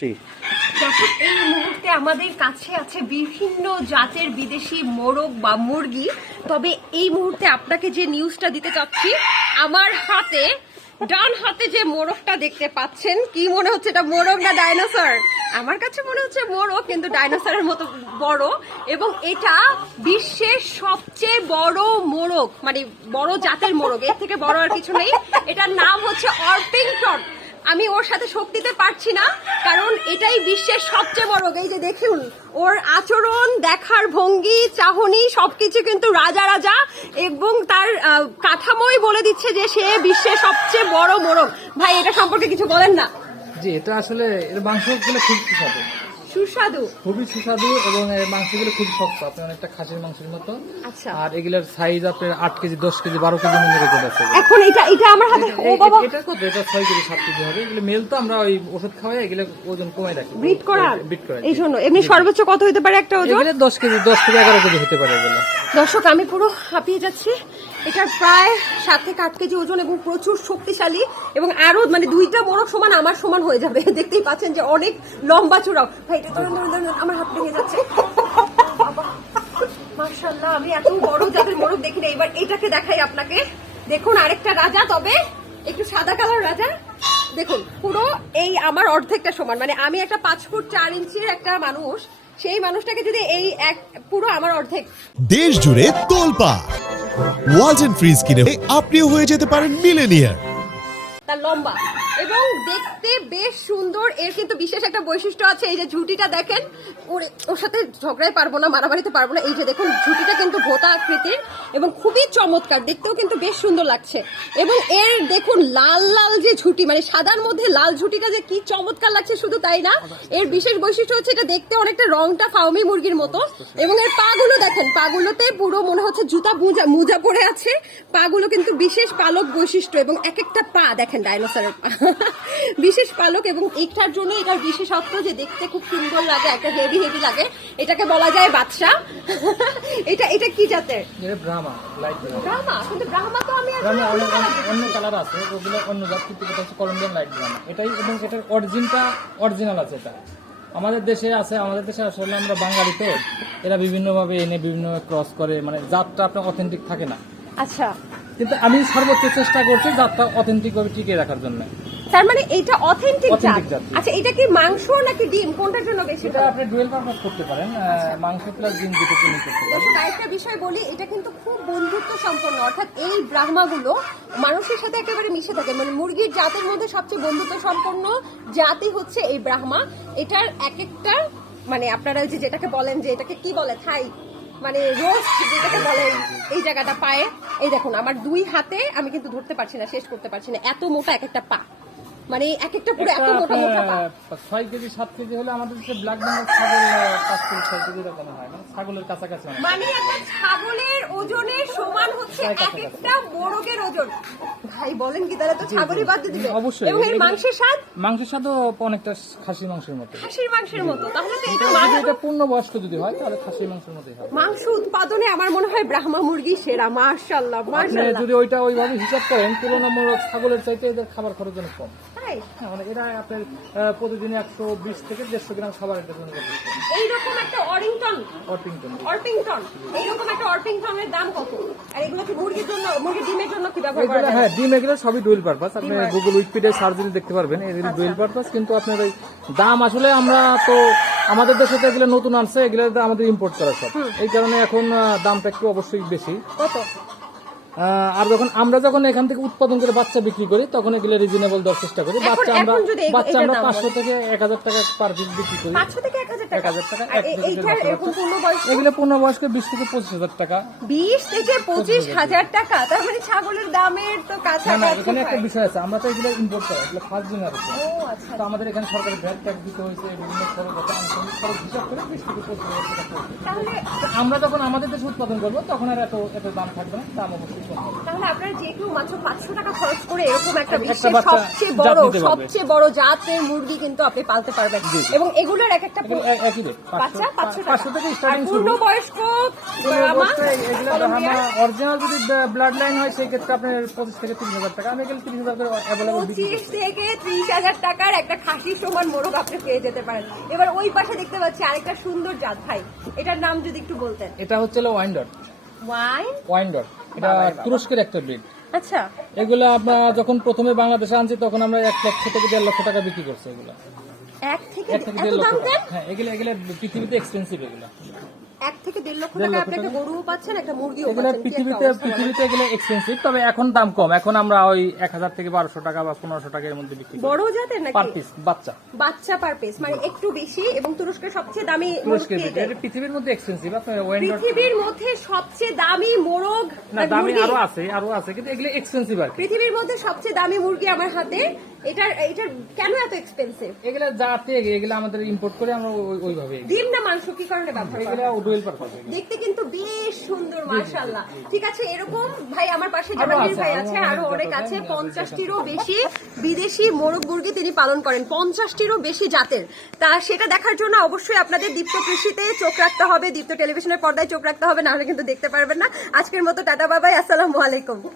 এই মুহূর্তে আমাদের কাছে আছে বিভিন্ন জাতের বিদেশি মোরগ বা মুরগি, তবে এই মুহূর্তে আপনাকে যে নিউজটা দিতে চাচ্ছি, আমার হাতে, ডান হাতে যে মোরগটা দেখতে পাচ্ছেন, কি মনে হচ্ছে এটা মোরগ না ডাইনোসর আমার কাছে মনে হচ্ছে মোরগ, কিন্তু ডাইনোসরের মতো বড়, এবং এটা বিশ্বের সবচেয়ে বড় মোরগ মানে বড় জাতের মোরগ, এর থেকে বড় আর কিছু নেই। এটার নাম হচ্ছে অর্পিংটন। আমি ওর সাথে শোক দিতে পারছি না, কারণ এটাই বিশ্বের সবচেয়ে বড় এই যে দেখুন, ওর আচরণ, দেখার ভঙ্গি, চাহনি, সবকিছু কিন্তু রাজা রাজা, এবং তার কাঠামোই বলে দিচ্ছে যে সে বিশ্বের সবচেয়ে বড় মোরগ। ভাই, এটা সম্পর্কে কিছু বলেন না। জি, এটা আসলে এর মাংস খুব সুস্বাদু সুস্বাদু। খুবই সুস্বাদু এবং মাংসগুলো খুব শক্ত। আপনি অনেকটা খাসির মাংসের মতো। আচ্ছা। আর এগুলোর সাইজ আপনার কেজি দশ কেজি বারো কেজি মধ্যে রেকর্ড আছে। এখন এটা এটা আমার হাতে ও বাবা। এটা কত? এটা কেজি সাত কেজি হবে। এগুলো মেল তো আমরা ওই ওষুধ খাওয়াই এগুলো ওজন কমাই রাখি। ব্রিড করার? ব্রিড করার এই জন্য এমনি সর্বোচ্চ কত হতে পারে একটা ওজন? এগুলো দশ কেজি দশ থেকে এগারো কেজি হতে পারে এগুলো। দর্শক আমি পুরো হাঁপিয়ে যাচ্ছি। এটা প্রায় সাত থেকে আট কেজি ওজন এবং প্রচুর শক্তিশালী এবং আরও মানে দুইটা বড় সমান, আমার সমান হয়ে যাবে। দেখতেই পাচ্ছেন যে অনেক লম্বা চূড়াও। ভাই, এটা ধরুন ধরুন ধরুন, আমার হাত ভেঙে যাচ্ছে। আমি এত বড় জাতের মোরগ দেখিনি এবার এটাকে দেখাই আপনাকে। দেখুন, আরেকটা রাজা, তবে একটু সাদা কালার রাজা। দেখুন, পুরো এই আমার অর্ধেকটা সমান। মানে আমি একটা পাঁচ ফুট চার ইঞ্চির একটা মানুষ সেই মানুষটাকে যদি এই এক পুরো আমার অর্ধেক। দেশ জুড়ে তোলপা ওয়ালটন ফ্রিজ কিনে আপনিও হয়ে যেতে পারেন মিলেনিয়ার তার লম্বা। এবং দেখতে বেশ সুন্দর। এর কিন্তু বিশেষ একটা বৈশিষ্ট্য আছে, এই যে ঝুটিটা দেখেন, ওরে, ওর সাথে ঝগড়াই পারব না, মারামারিতে পারব না। এই যে দেখুন, ঝুটিটা কিন্তু ভোতা আকৃতির এবং খুবই চমৎকার, দেখতেও কিন্তু বেশ সুন্দর লাগছে। এবং এর দেখুন, লাল লাল যে ঝুটি মানে সাদার মধ্যে লাল ঝুটিটা যে কি চমৎকার লাগছে, শুধু তাই না। এর বিশেষ বৈশিষ্ট্য হচ্ছে এটা দেখতে অনেকটা রংটা ফাউমি মুরগির মতো। এবং এর পাগুলো দেখেন, পাগুলোতে পুরো মনে হচ্ছে জুতা মুজা মুজা পড়ে আছে। পাগুলো কিন্তু বিশেষ পালক বৈশিষ্ট্য এবং এক একটা পা, দেখেন ডাইনোসরের পা। বিশেষ পালক এবং এইটার জন্য এটার বিশেষত্ব যে দেখতে খুব সুন্দর লাগে একটা হেভি হেভি লাগে। এটাকে বলা যায় বাদশা। এটা এটা কি জাতের? ব্রাহ্মা লাইট ব্রাহ্মা। কিন্তু ব্রাহ্মা তো আমি অন্য কালার আছে ওগুলো অন্য জাত কিন্তু এটা হচ্ছে কলম্বিয়ান লাইট ব্রাহ্মা। এটাই এবং এটার অরিজিনটা অরিজিনাল আছে এটা। আমাদের দেশে আছে আমাদের দেশে আসলে আমরা বাঙালি তো এরা বিভিন্নভাবে এনে বিভিন্ন ক্রস করে মানে জাতটা আপনার অথেন্টিক থাকে না। আচ্ছা। কিন্তু আমি সর্বোচ্চ চেষ্টা করছি জাতটা অথেন্টিক ভাবে টিকিয়ে রাখার জন্য। তার মানে এটা অথেন্টিক জাত? আচ্ছা এটা কি মাংস নাকি ডিম? কোনটার জন্য বেশি এটা আপনি ডুয়েল পারপাস করতে পারেন মাংস প্লাস ডিম দুটো কিনে করতে পারেন। আরেকটা বিষয় বলি এটা কিন্তু খুব বন্ধুত্ব সম্পন্ন অর্থাৎ এই ব্রাহ্মাগুলো মানুষের সাথে একেবারে মিশে থাকে। মানে মুরগির জাতের মধ্যে সবচেয়ে বন্ধুত্ব সম্পন্ন জাতি হচ্ছে এই ব্রাহ্মা। এটার এক একটা মানে আপনারা যে যেটাকে বলেন যে এটাকে কি বলে থাই? মানে রোস্ট যেটাকে বলে, এই- জায়গাটা পায়ে, এই দেখুন, আমার দুই হাতে আমি কিন্তু ধরতে পারছি না, শেষ করতে পারছি না, এত মোটা এক একটা পা। মানে এক একটা পুরো এত মোটা মোটা পা আহ, ছয় কেজি সাত কেজি হলে আমাদের দেশে ব্ল্যাক বেঙ্গল ছাগল আহ, পাঁচ কেজি ছয় কেজি এরকম হয় না ছাগলের কাছাকাছি। মানে একটা ছাগলের ওজনের সমান হচ্ছে এক একটা মোরগের ওজন। ভাই বলেন কি তাহলে তো ছাগলই বাদ দিবে। অবশ্যই। এবং এর মাংসের স্বাদ? মাংসের সাথেও অনেকটা খাসির মাংসের মতো। খাসির মাংসের মতো। তাহলে তো এটা মাংস এটা পূর্ণ বয়স্ক যদি হয় তাহলে খাসির মাংসের মতোই হবে। মাংস উৎপাদনে আমার মনে হয় ব্রাহ্মা মুরগি সেরা মার্শাল্লাহ আপনি মার্শাল্লাহ যদি ওইটা ওইভাবে হিসাব করেন তুলনামূলক ছাগলের চাইতে এদের খাবার খরচ অনেক কম। তাই হ্যাঁ মানে এরা আপনার প্রতিদিন একশো বিশ থেকে দেড়শো গ্রাম খাবার জন্য এইরকম একটা অরিংটন। অর্পিংটন। অর্পিংটন। এইরকম একটা অর্পিংটনের দাম কত? আর এগুলো কি মুরগির জন্য মুরগির ডিমের জন্য কি ব্যবহার করা হ্যাঁ ডিম এগুলো সবই ডুয়েল পারপাস আপনি গুগল উইকিপিডিয়া সার্চ দিলে দেখতে পারবেন এগুলো ডুয়েল পারপাস কিন্তু আপনার ওই দাম আসলে আমরা তো আমাদের দেশে তো এগুলো নতুন আনছে এগুলো আমাদের ইম্পোর্ট করা সব। এই কারণে এখন দামটা একটু অবশ্যই বেশি। কত? আর যখন আমরা যখন এখান থেকে উৎপাদন করে বাচ্চা বিক্রি করি তখন এগুলো রিজনেবল দেওয়ার চেষ্টা করি। বাচ্চা আমরা বাচ্চা আমরা পাঁচশো থেকে এক হাজার টাকা পার পিস বিক্রি করি। পাঁচশো থেকে এক হাজার টাকা? এক হাজার টাকা, আর এক এ- কেজির এইটার বাচ্চা এরকম পূর্ণ বয়স এগুলো পূর্ণবয়স্ক বিশ থেকে পঁচিশ হাজার টাকা। বিশ থেকে পঁচিশ হাজার টাকা? তার মানে ছাগলের দামের তো কাছাকাছি এখানে একটা বিষয় আছে। আমরা তো এগুলো ইম্পোর্ট করি এগুলো ফার্স্ট জেনারেশন আচ্ছা। তো আমাদের এখানে সরকারি ভ্যাট ট্যাক্স দিতে হয়েছে বিভিন্ন খরচ আছে আনুষঙ্গিক খরচ হিসাব করে বিশ থেকে পঁচিশ হাজার টাকা। আমরা যখন আমাদের দেশে উৎপাদন করব তখন আর এত এত দাম থাকবে না দাম অবশ্যই। তাহলে আপনারা যে কেউ মাত্র পাঁচশো টাকা খরচ করে এরকম একটা বিশ্বের সবচেয়ে বড় সবচেয়ে বড় জাতের মুরগি কিন্তু আপনি পালতে পারবেন। এবং এগুলোর এক একটা বাচ্চা পাঁচশো পাঁচশো টাকা পূর্ণ বয়স্ক অরিজিনাল যদি ব্লাড লাইন হয় সেই ক্ষেত্রে আপনার পঁচিশ থেকে তিরিশ হাজার টাকা। আমি এগুলো তিরিশ হাজার করে অ্যাভেলেবল পঁচিশ থেকে ত্রিশ হাজার টাকার একটা খাসির সমান মোরগ আপনি পেয়ে যেতে পারেন। এবার ওই পাশে দেখতে পাচ্ছি আরেকটা সুন্দর জাত ভাই। এটার নাম যদি একটু বলতেন। এটা হচ্ছে ওয়াইন্ডর ওয়াইন ওয়াইন্ডর এটা তুরস্কের একটা ব্রিড আচ্ছা। এগুলো আমরা যখন প্রথমে বাংলাদেশে আনছি তখন আমরা এক লক্ষ থেকে দেড় লক্ষ টাকা বিক্রি করছি এগুলো। এক থেকে এক থেকে দেড় লক্ষ টাকা। হ্যাঁ এগুলো এগুলো পৃথিবীতে এক্সপেন্সিভ এগুলো। এক থেকে দেড় লক্ষ টাকা আপনি একটা গরুও পাচ্ছেন একটা মুরগিও এগুলো পৃথিবীতে পৃথিবীতে এগুলো এক্সপেন্সিভ তবে এখন দাম কম। এখন আমরা ওই এক হাজার থেকে বারোশো টাকা বা পনেরোশো টাকার মধ্যে বিক্রি বড় জাতের পার পিস বাচ্চা। বাচ্চা পার পিস মানে একটু বেশি এবং তুরস্কের সবচেয়ে দামি তুরস্কের এটা পৃথিবীর মধ্যে এক্সপেন্সিভ পৃথিবীর মধ্যে সবচেয়ে দামি মোরগ না দামি আরও আছে আরও আছে কিন্তু এগুলো এক্সপেন্সিভ আর পৃথিবীর মধ্যে সবচেয়ে দামি মুরগি আমার হাতে এটার এটার কেন এত এক্সপেন্সিভ এগুলো জাতে এগুলো আমাদের ইম্পোর্ট করে আমরা ওইভাবে ডিম না মাংস কি কারণে ব্যবহার এগুলো ডুয়েল পারপাস দেখতে কিন্তু বেশ সুন্দর মাশাআল্লাহ। ঠিক আছে এরকম ভাই আমার পাশে জাহাঙ্গীর ভাই আছে আরও অনেক আছে হ্যাঁ, পঞ্চাশটিরও বেশি বিদেশি মোরগ মুরগি তিনি পালন করেন। পঞ্চাশটিরও বেশি জাতের। তা সেটা দেখার জন্য অবশ্যই আপনাদের দীপ্ত কৃষিতে চোখ রাখতে হবে দীপ্ত টেলিভিশনের পর্দায় চোখ রাখতে হবে না হলে কিন্তু দেখতে পারবেন না। আজকের মতো টাটা বাবাই আসসালামু আলাইকুম।